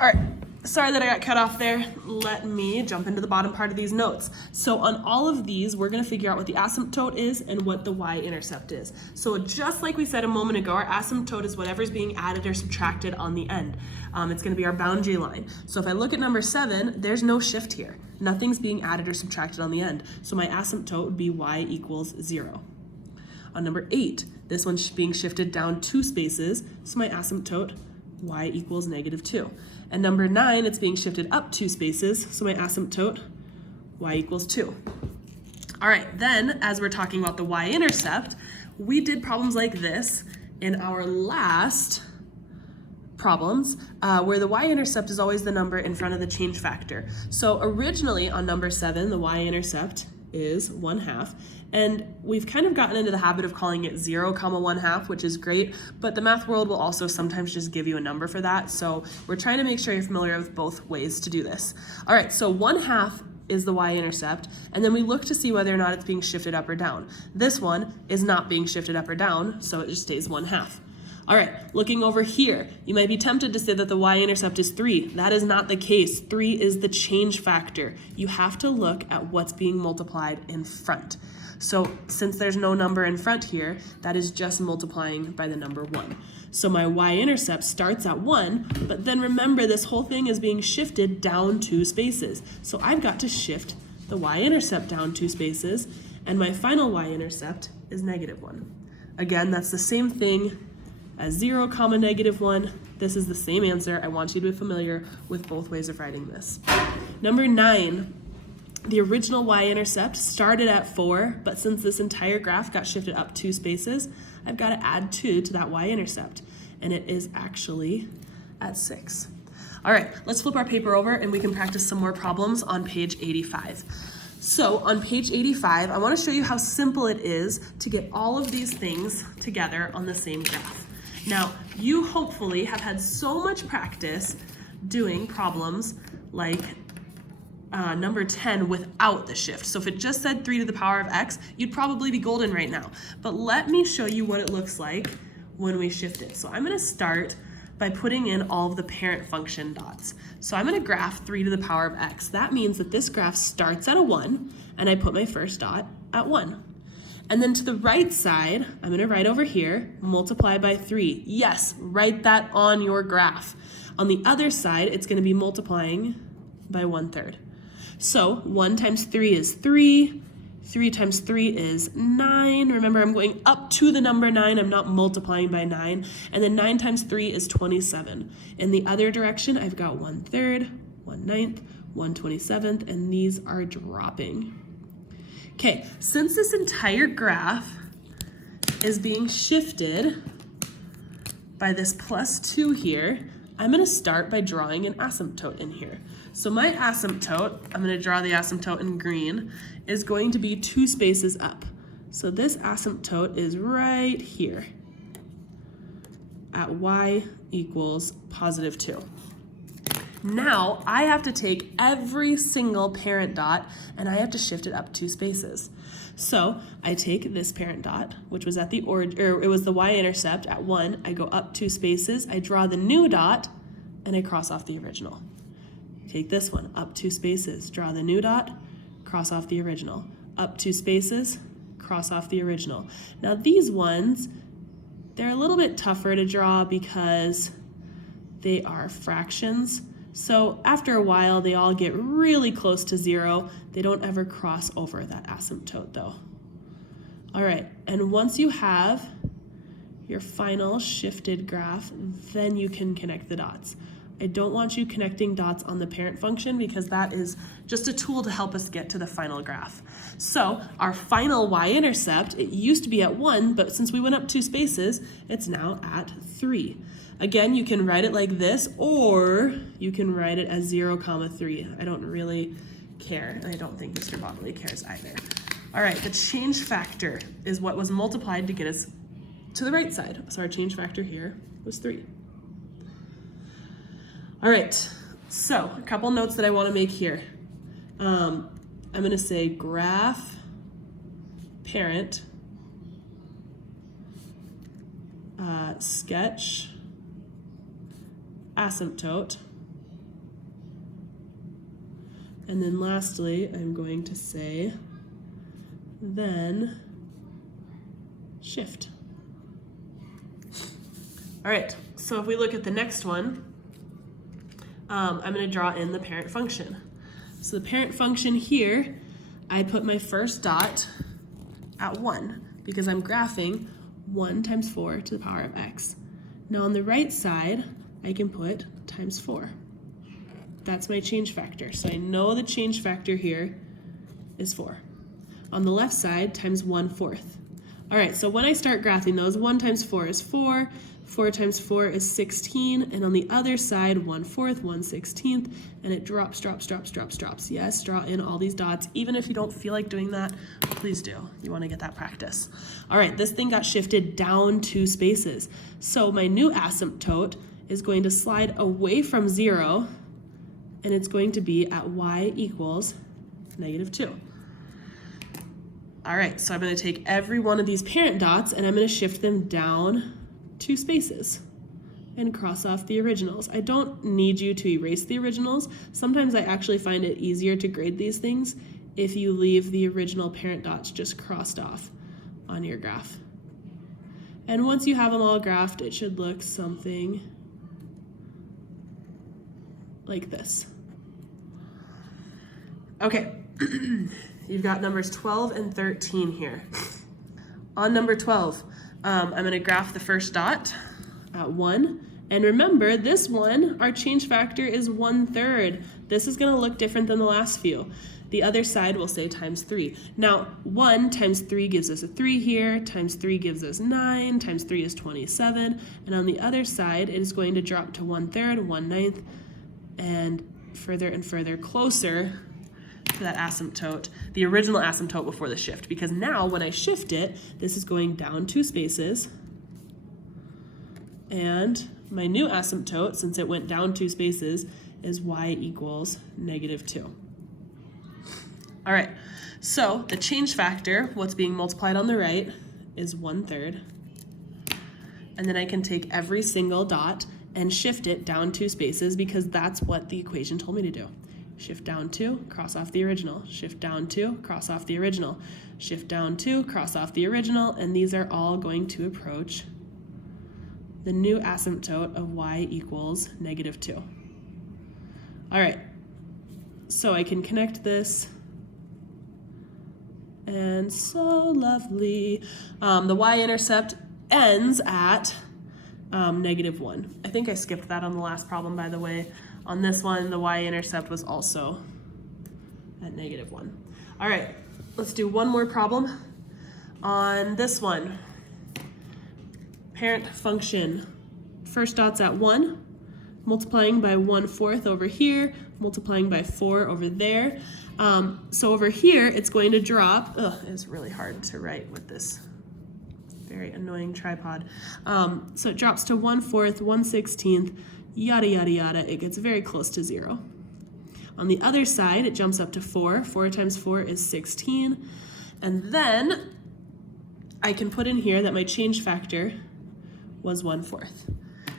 All right, sorry that I got cut off there. Let me jump into the bottom part of these notes. So on all of these, we're gonna figure out what the asymptote is and what the y-intercept is. So just like we said a moment ago, our asymptote is whatever's being added or subtracted on the end. It's gonna be our boundary line. So if I look at number 7, there's no shift here. Nothing's being added or subtracted on the end. So my asymptote would be y equals 0. On number 8, this one's being shifted down 2 spaces, so my asymptote, y equals -2. And number 9, it's being shifted up 2 spaces, so my asymptote, y equals 2. All right, then, as we're talking about the y-intercept, we did problems like this in our last problems, where the y-intercept is always the number in front of the change factor. So originally on number 7, the y-intercept is 1/2, and we've kind of gotten into the habit of calling it 0, 1/2, which is great, but the math world will also sometimes just give you a number for that, so we're trying to make sure you're familiar with both ways to do this. All right, so 1/2 is the y-intercept, and then we look to see whether or not it's being shifted up or down. This one is not being shifted up or down, so it just stays 1/2. All right, looking over here, you might be tempted to say that the y-intercept is 3. That is not the case. 3 is the change factor. You have to look at what's being multiplied in front. So since there's no number in front here, that is just multiplying by the number 1. So my y-intercept starts at 1, but then remember this whole thing is being shifted down 2 spaces. So I've got to shift the y-intercept down 2 spaces, and my final y-intercept is -1. Again, that's the same thing as 0, -1. This is the same answer. I want you to be familiar with both ways of writing this. Number 9, the original y-intercept started at 4, but since this entire graph got shifted up 2 spaces, I've got to add 2 to that y-intercept, and it is actually at 6. All right, let's flip our paper over and we can practice some more problems on page 85. So on page 85, I want to show you how simple it is to get all of these things together on the same graph. Now, you hopefully have had so much practice doing problems like number 10 without the shift. So if it just said 3 to the power of x, you'd probably be golden right now. But let me show you what it looks like when we shift it. So I'm going to start by putting in all of the parent function dots. So I'm going to graph 3 to the power of x. That means that this graph starts at a 1, and I put my first dot at 1. And then to the right side, I'm going to write over here, multiply by 3. Yes, write that on your graph. On the other side, it's going to be multiplying by 1/3. So 1 times 3 is 3. 3 times 3 is 9. Remember, I'm going up to the number 9. I'm not multiplying by 9. And then 9 times 3 is 27. In the other direction, I've got 1/3, 1/9, 1/27, and these are dropping. Okay, since this entire graph is being shifted by this +2 here, I'm going to start by drawing an asymptote in here. So my asymptote, I'm going to draw the asymptote in green, is going to be 2 spaces up. So this asymptote is right here at y equals +2. Now I have to take every single parent dot and I have to shift it up 2 spaces. So I take this parent dot, which was at the it was the y-intercept at 1. I go up 2 spaces, I draw the new dot, and I cross off the original. Take this one, up 2 spaces, draw the new dot, cross off the original. Up 2 spaces, cross off the original. Now these ones, they're a little bit tougher to draw because they are fractions. So after a while, they all get really close to 0. They don't ever cross over that asymptote though. All right, and once you have your final shifted graph, then you can connect the dots. I don't want you connecting dots on the parent function because that is just a tool to help us get to the final graph. So our final y-intercept, it used to be at 1, but since we went up 2 spaces, it's now at 3. Again, you can write it like this, or you can write it as 0, 3. I don't really care, and I don't think Mr. Bobley cares either. All right, the change factor is what was multiplied to get us to the right side. So our change factor here was 3. All right, so a couple notes that I want to make here. I'm going to say graph parent sketch asymptote And then lastly, I'm going to say, then shift. All right, so if we look at the next one, I'm going to draw in the parent function. So the parent function here, I put my first dot at 1 because I'm graphing 1 times 4 to the power of x. Now on the right side, I can put times 4. That's my change factor. So I know the change factor here is 4. On the left side, times 1/4. All right, so when I start graphing those, 1 times 4 is 4, 4 times 4 is 16, and on the other side, 1/4, 1/16, and it drops, drops, drops, drops, drops. Yes, draw in all these dots. Even if you don't feel like doing that, please do. You want to get that practice. All right, this thing got shifted down 2 spaces. So my new asymptote is going to slide away from 0, and it's going to be at y equals -2. All right, so I'm going to take every one of these parent dots and I'm going to shift them down 2 spaces and cross off the originals. I don't need you to erase the originals. Sometimes I actually find it easier to grade these things if you leave the original parent dots just crossed off on your graph. And once you have them all graphed, it should look something like this. Okay. You've got numbers 12 and 13 here. On number 12, I'm going to graph the first dot at 1. And remember, this one, our change factor is 1/3. This is going to look different than the last few. The other side will say times 3. Now, 1 times 3 gives us a 3 here, times 3 gives us 9, times 3 is 27. And on the other side, it is going to drop to 1/3, 1/9, and further closer to that asymptote, the original asymptote before the shift, because now when I shift it, this is going down 2 spaces, and my new asymptote, since it went down 2 spaces, is y equals -2. All right, so the change factor, what's being multiplied on the right, is 1/3, and then I can take every single dot and shift it down 2 spaces because that's what the equation told me to do. Shift down 2, cross off the original. Shift down 2, cross off the original. Shift down 2, cross off the original, and these are all going to approach the new asymptote of y equals -2. All right, so I can connect this, and so lovely. The y-intercept ends at -1. I think I skipped that on the last problem, by the way. On this one, the y-intercept was also at -1. All right, let's do one more problem. On this one, parent function, first dot's at 1, multiplying by 1/4 over here, multiplying by 4 over there. So over here, it's going to drop, it's really hard to write with this very annoying tripod. So it drops to 1/4, 1/16, yada, yada, yada. It gets very close to 0. On the other side, it jumps up to 4. 4 times 4 is 16. And then I can put in here that my change factor was 1/4.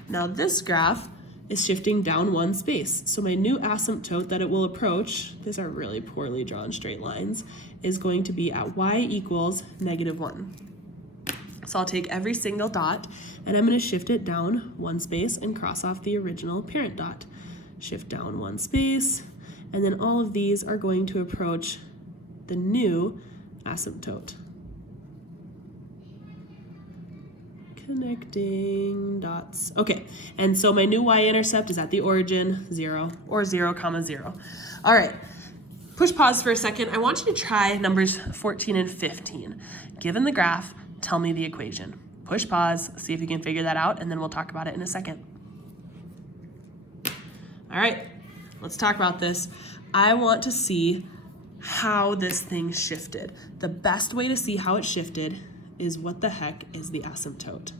Now this graph is shifting down 1 space. So my new asymptote that it will approach, these are really poorly drawn straight lines, is going to be at y equals -1. So I'll take every single dot and I'm going to shift it down 1 space and cross off the original parent dot. Shift down 1 space, and then all of these are going to approach the new asymptote. Connecting dots. Okay, and so my new y-intercept is at the origin, 0, or 0, 0. All right, push pause for a second. I want you to try numbers 14 and 15. Given the graph, tell me the equation. Push pause, see if you can figure that out, and then we'll talk about it in a second. All right, let's talk about this. I want to see how this thing shifted. The best way to see how it shifted is what the heck is the asymptote.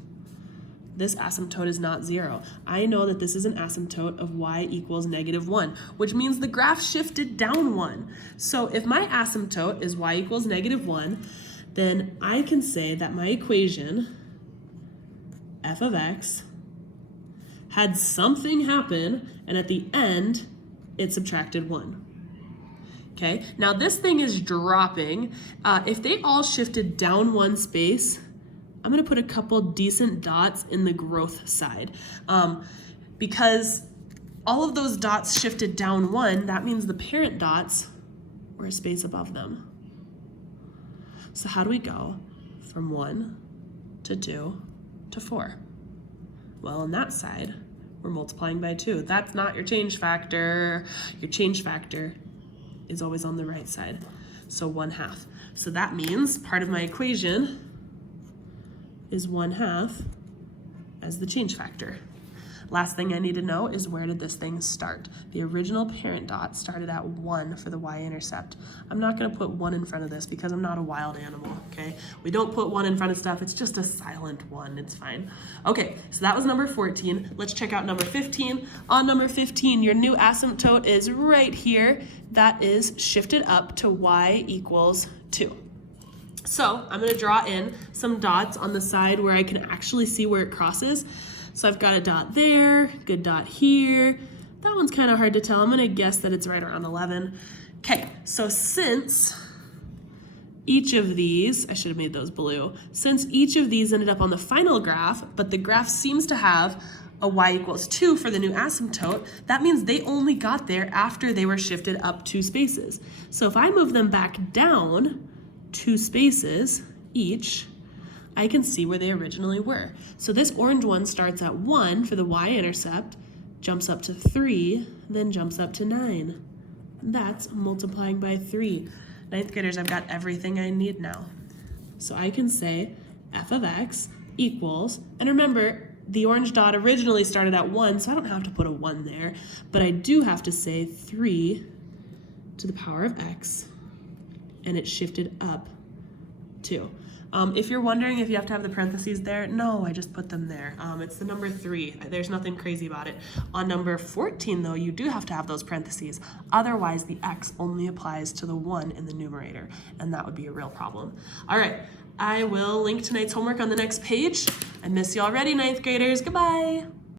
This asymptote is not 0. I know that this is an asymptote of y equals -1, which means the graph shifted down 1. So if my asymptote is y equals -1, then I can say that my equation, f of x, had something happen, and at the end, it subtracted 1. Okay, now this thing is dropping. If they all shifted down one space, I'm gonna put a couple decent dots in the growth side. Because all of those dots shifted down one, that means the parent dots were a space above them. So how do we go from 1 to 2 to 4? Well, on that side, we're multiplying by 2. That's not your change factor. Your change factor is always on the right side. So 1/2. So that means part of my equation is 1/2 as the change factor. Last thing I need to know is, where did this thing start? The original parent dot started at 1 for the y-intercept. I'm not gonna put 1 in front of this because I'm not a wild animal, okay? We don't put 1 in front of stuff, it's just a silent 1, it's fine. Okay, so that was number 14. Let's check out number 15. On number 15, your new asymptote is right here. That is shifted up to y equals 2. So I'm gonna draw in some dots on the side where I can actually see where it crosses. So I've got a dot there, good dot here. That one's kind of hard to tell. I'm gonna guess that it's right around 11. Okay, so since each of these, I should have made those blue, since each of these ended up on the final graph, but the graph seems to have a y equals 2 for the new asymptote, that means they only got there after they were shifted up 2 spaces. So if I move them back down 2 spaces each, I can see where they originally were. So this orange one starts at 1 for the y-intercept, jumps up to 3, then jumps up to 9. That's multiplying by 3. Ninth graders, I've got everything I need now. So I can say f of x equals, and remember, the orange dot originally started at 1, so I don't have to put a 1 there, but I do have to say 3 to the power of x, and it shifted up 2. If you're wondering if you have to have the parentheses there, no, I just put them there. It's the number 3. There's nothing crazy about it. On number 14, though, you do have to have those parentheses. Otherwise, the x only applies to the 1 in the numerator, and that would be a real problem. All right, I will link tonight's homework on the next page. I miss you already, ninth graders. Goodbye.